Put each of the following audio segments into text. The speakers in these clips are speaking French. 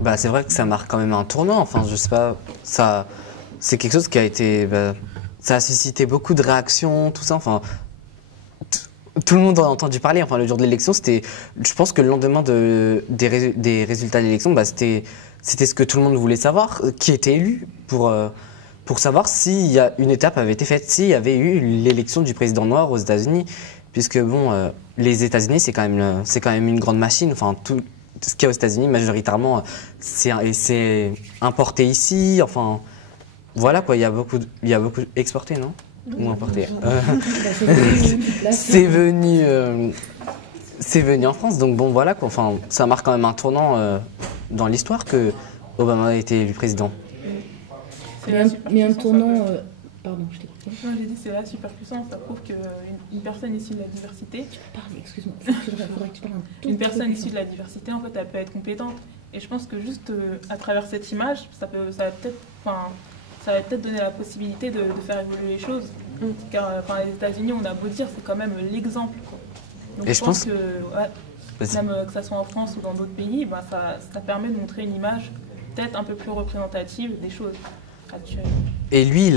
Bah, c'est vrai que ça marque quand même un tournant. Enfin, je sais pas, ça, c'est quelque chose qui a été, ça a suscité beaucoup de réactions, tout ça. Enfin, tout le monde en a entendu parler. Enfin, le jour de l'élection, c'était, je pense que le lendemain des résultats de l'élection, c'était ce que tout le monde voulait savoir, qui était élu pour savoir s'il y a une étape avait été faite, s'il y avait eu l'élection du président noir aux États-Unis, puisque bon, les États-Unis, c'est quand même une grande machine. Enfin, tout ce qu'il y a aux États-Unis, majoritairement, c'est importé ici. Enfin, voilà quoi, il y a beaucoup exporté, non? Ou importé. C'est venu, c'est venu en France. Donc bon, voilà quoi. Enfin, ça marque quand même un tournant dans l'histoire que Obama a été élu président. Mais un tournant. Pardon, je t'ai coupé. Non, j'ai dit c'est la superpuissance. Ça prouve qu'une personne issue de la diversité. Pardon, excuse-moi. Faudrait que tu parles un tout Une petit peu personne plus issue de la diversité, en fait, elle peut être compétente. Et je pense que juste à travers cette image, ça va peut-être donner la possibilité de faire évoluer les choses. Car les États-Unis, on a beau dire, c'est quand même l'exemple, quoi. Donc Et je pense que, même que ça soit en France ou dans d'autres pays, ça permet de montrer une image peut-être un peu plus représentative des choses actuelles. Et lui,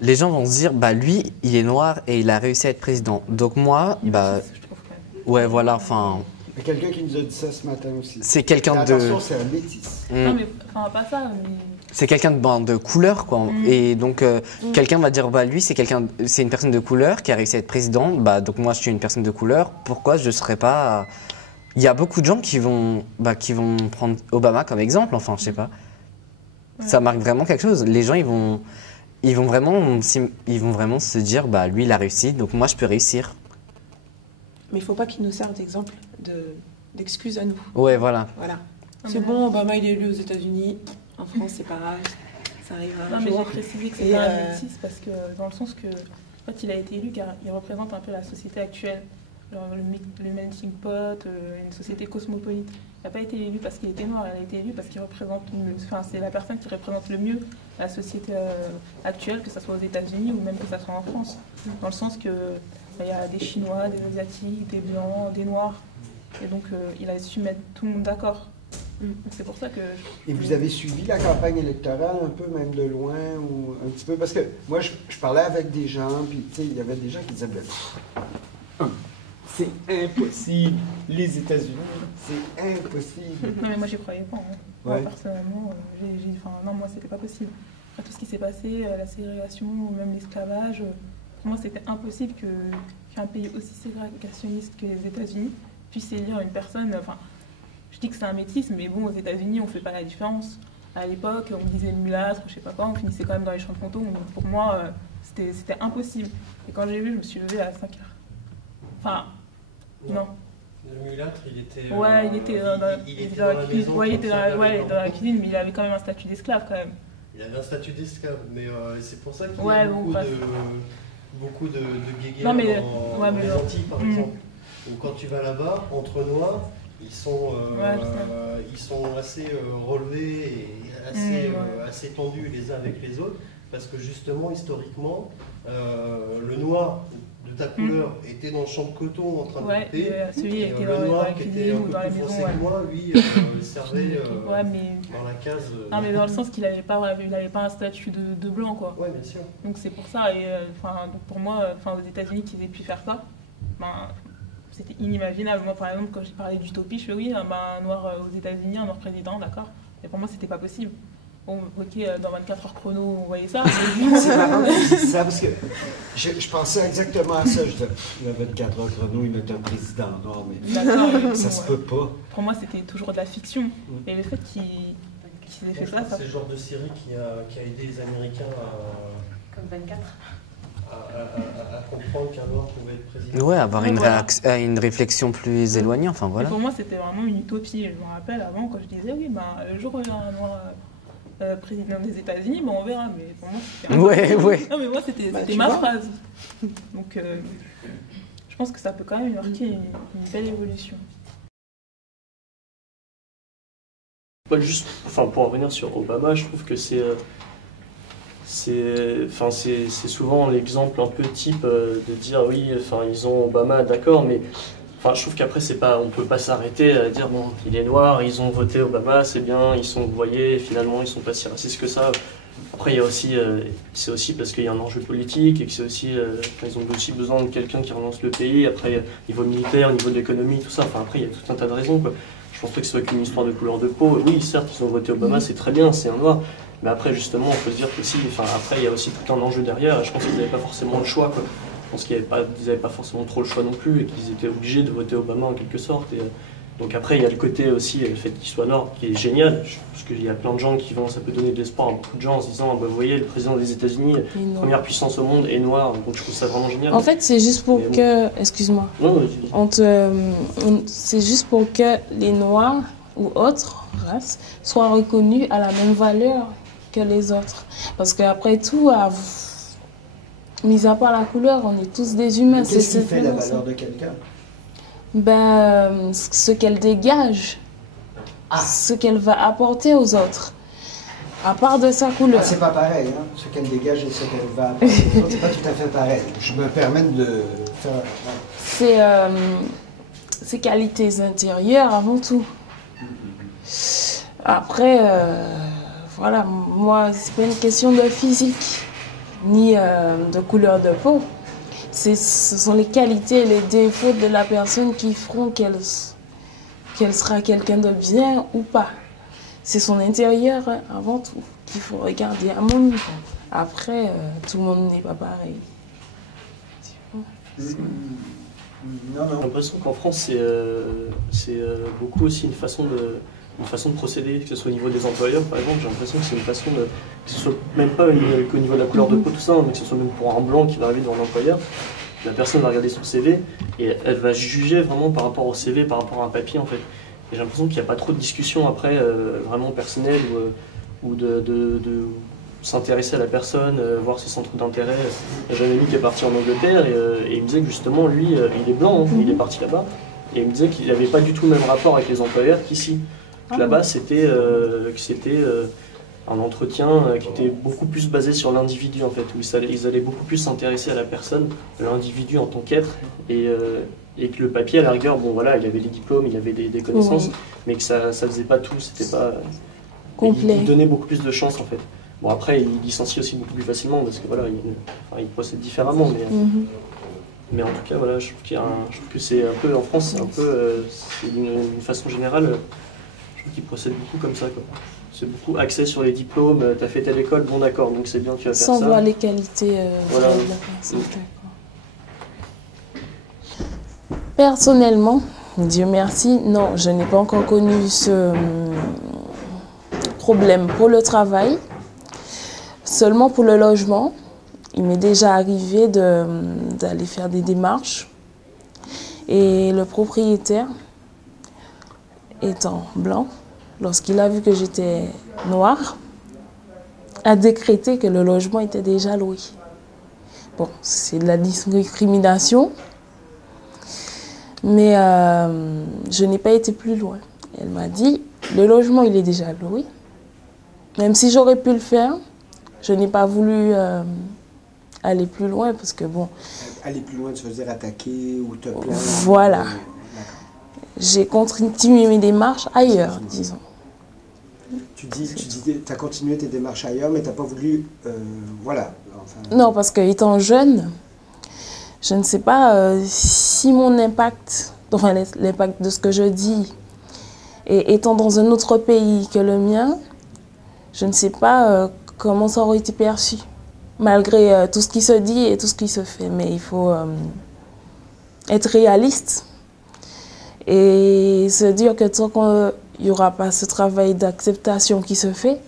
les gens vont se dire, lui, il est noir et il a réussi à être président. Donc moi, Je trouve quand même. ouais, voilà, enfin. Il y a quelqu'un qui nous a dit ça ce matin aussi. C'est quelqu'un de. Attention, c'est un métis. Non, mais pas ça, mais. C'est quelqu'un de couleur, quoi. Et donc, quelqu'un va dire, lui, c'est une personne de couleur qui a réussi à être président. Donc moi, je suis une personne de couleur. Pourquoi je ne serais pas. Il y a beaucoup de gens qui vont prendre Obama comme exemple, enfin, je sais pas. Ouais. Ça marque vraiment quelque chose. Les gens, ils vont vraiment se dire, lui, il a réussi, donc moi, je peux réussir. Mais il ne faut pas qu'il nous serve d'exemple, d'excuse à nous. Ouais, voilà. C'est bon, Obama, il est élu aux États-Unis. En France, c'est pas grave, ça arrivera. Non, mais j'ai précisé que c'est un métis parce que, dans le sens que, en fait, il a été élu car il représente un peu la société actuelle. Genre le melting pot, une société cosmopolite. Il n'a pas été élu parce qu'il était noir, il a été élu parce qu'il représente, c'est la personne qui représente le mieux la société actuelle, que ce soit aux États-Unis ou même que ce soit en France. Dans le sens que il y a des Chinois, des Asiatiques, des Blancs, des Noirs. Et donc, il a su mettre tout le monde d'accord. C'est pour ça que... Et vous avez suivi la campagne électorale un peu, même de loin, ou un petit peu? Parce que moi, je parlais avec des gens, puis il y avait des gens qui disaient c'est impossible, les États-Unis, c'est impossible. Non, mais moi, j'y croyais pas. Hein. Ouais. Moi, personnellement, non, moi, c'était pas possible. Après tout ce qui s'est passé, la ségrégation, ou même l'esclavage, pour moi, c'était impossible qu'un pays aussi ségrégationniste que les États-Unis puisse élire une personne... Je dis que c'est un métis, mais bon, aux États-Unis, on ne fait pas la différence. À l'époque, on disait mulâtre, je sais pas quoi, on finissait quand même dans les champs de fantômes. Donc pour moi, c'était impossible. Et quand j'ai vu, je me suis levée à 5 heures. Enfin, non. Le mulâtre, il était. Ouais, il était dans la cuisine. Ouais, il était dans la cuisine, mais il avait quand même un statut d'esclave quand même. Il avait un statut d'esclave, mais c'est pour ça qu'il y a beaucoup de guéguerres dans les Antilles, par exemple. Ou quand tu vas là-bas, entre noirs, ils sont assez relevés et assez tendus les uns avec les autres, parce que justement, historiquement, le noir de ta couleur était dans le champ de coton en train de couper, celui et le noir qui était un peu plus foncé que moi, lui, servait dans la case... Non, mais dans le sens qu'il n'avait pas un statut de blanc, quoi. Ouais, bien sûr. Donc c'est pour ça, et donc pour moi, aux États-Unis, qu'ils aient pu faire ça, c'était inimaginable. Moi, par exemple, quand j'ai parlé d'utopie, je fais oui, un noir aux États-Unis, un noir président, d'accord. Mais pour moi, c'était pas possible. Bon, ok, dans 24 heures chrono, on voyait ça. C'est marrant que tu dis ça, parce que je pensais exactement à ça. Je disais, le 24 heures chrono, il est un président noir, mais ça se peut pas. Pour moi, c'était toujours de la fiction. Et le fait qu'ils aient fait ça... C'est le genre de série qui a aidé les Américains à... Comme 24. À comprendre qu'un noir pouvait être président. Ouais, avoir une réflexion plus éloignée, enfin voilà. Et pour moi, c'était vraiment une utopie. Je me rappelle avant, quand je disais, oui, le jour où il y aura un noir président des États-Unis, on verra. Mais pour moi, c'était... Ouais. Non, mais moi, c'était ma phrase. Donc, je pense que ça peut quand même marquer une belle évolution. Juste, pour en revenir sur Obama, je trouve que c'est souvent l'exemple un peu type de dire oui, ils ont Obama, d'accord, mais Enfin, je trouve qu'après, on peut pas s'arrêter à dire bon, il est noir, ils ont voté Obama, c'est bien, vous voyez, finalement, ils sont pas si racistes que ça. Après, il y a aussi, c'est aussi parce qu'il y a un enjeu politique et que c'est aussi, ils ont aussi besoin de quelqu'un qui relance le pays. Après, niveau militaire, niveau de l'économie, tout ça. Enfin, après, il y a tout un tas de raisons, quoi. Je pense pas que ce soit qu'une histoire de couleur de peau. Oui, certes, ils ont voté Obama, c'est très bien, c'est un noir. Mais après, justement, on peut se dire qu'aussi, après, il y a aussi tout un enjeu derrière. Et je pense qu'ils n'avaient pas forcément le choix, quoi. Je pense qu'ils n'avaient pas forcément trop le choix non plus et qu'ils étaient obligés de voter Obama en quelque sorte. Et, donc après, il y a le côté aussi, le fait qu'il soit noir, qui est génial, parce qu'il y a plein de gens ça peut donner de l'espoir à beaucoup de gens en se disant, bah, vous voyez, le président des États-Unis, première puissance au monde, est noir, donc je trouve ça vraiment génial. En fait, c'est juste pour excuse-moi, c'est juste pour que les Noirs ou autres races soient reconnus à la même valeur que les autres. Parce qu'après tout, mis à part la couleur, on est tous des humains. Qu'est-ce qui fait la valeur de quelqu'un? Ce qu'elle dégage, ce qu'elle va apporter aux autres, à part de sa couleur. C'est pas pareil, hein? Ce qu'elle dégage et ce qu'elle va apporter aux autres, c'est pas tout à fait pareil. Je me permets de faire... Ses qualités intérieures avant tout. Après, voilà, moi, c'est pas une question de physique, ni de couleur de peau. Ce sont les qualités et les défauts de la personne qui feront qu'elle sera quelqu'un de bien ou pas. C'est son intérieur avant tout qu'il faut regarder à mon niveau. Après, tout le monde n'est pas pareil. J'ai l'impression qu'en France, c'est beaucoup aussi une façon de procéder, que ce soit au niveau des employeurs par exemple. J'ai l'impression que c'est une façon que ce soit même pas qu'au niveau de la couleur de peau, tout ça, mais que ce soit même pour un blanc qui va arriver devant l'employeur. La personne va regarder son CV et elle va juger vraiment par rapport au CV, par rapport à un papier en fait. Et j'ai l'impression qu'il n'y a pas trop de discussion après, vraiment personnelle ou de s'intéresser à la personne, voir ses centres d'intérêt. J'ai un ami qui est parti en Angleterre et il me disait que justement lui, il est blanc, hein, il est parti là-bas, et il me disait qu'il n'avait pas du tout le même rapport avec les employeurs qu'ici. Là-bas, c'était un entretien qui était beaucoup plus basé sur l'individu en fait, où ils allaient beaucoup plus s'intéresser à la personne, à l'individu en tant qu'être, et que le papier à la rigueur, bon voilà, il avait les diplômes, il avait des connaissances, mais que ça faisait pas tout, c'était pas complet. Il donnait beaucoup plus de chance en fait. Bon après, il licencie aussi beaucoup plus facilement parce que voilà, il procède différemment, mais en tout cas voilà, je trouve que c'est un peu en France, c'est un peu d'une façon générale, je trouve qu'ils procèdent beaucoup comme ça quoi. C'est beaucoup axé sur les diplômes, t'as fait telle école, bon d'accord, donc c'est bien, tu vas faire ça. Sans voir les qualités voilà. de la personne. Personnellement, Dieu merci, non, je n'ai pas encore connu ce problème pour le travail. Seulement pour le logement, il m'est déjà arrivé d'aller faire des démarches. Et le propriétaire, étant blanc, lorsqu'il a vu que j'étais noire, a décrété que le logement était déjà loué. Bon, c'est de la discrimination, mais je n'ai pas été plus loin. Elle m'a dit, le logement il est déjà loué. Même si j'aurais pu le faire, je n'ai pas voulu aller plus loin parce que bon... Aller plus loin, tu veux dire attaquer ou te plaindre? Voilà. J'ai continué mes démarches ailleurs, disons. Tu as continué tes démarches ailleurs, mais tu n'as pas voulu... voilà. Enfin... Non, parce qu'étant jeune, je ne sais pas si mon impact, enfin l'impact de ce que je dis, et étant dans un autre pays que le mien, je ne sais pas comment ça aurait été perçu, malgré tout ce qui se dit et tout ce qui se fait. Mais il faut être réaliste et se dire que tant qu'il n'y aura pas ce travail d'acceptation qui se fait,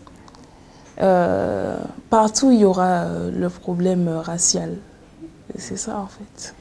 partout il y aura le problème racial. C'est ça en fait.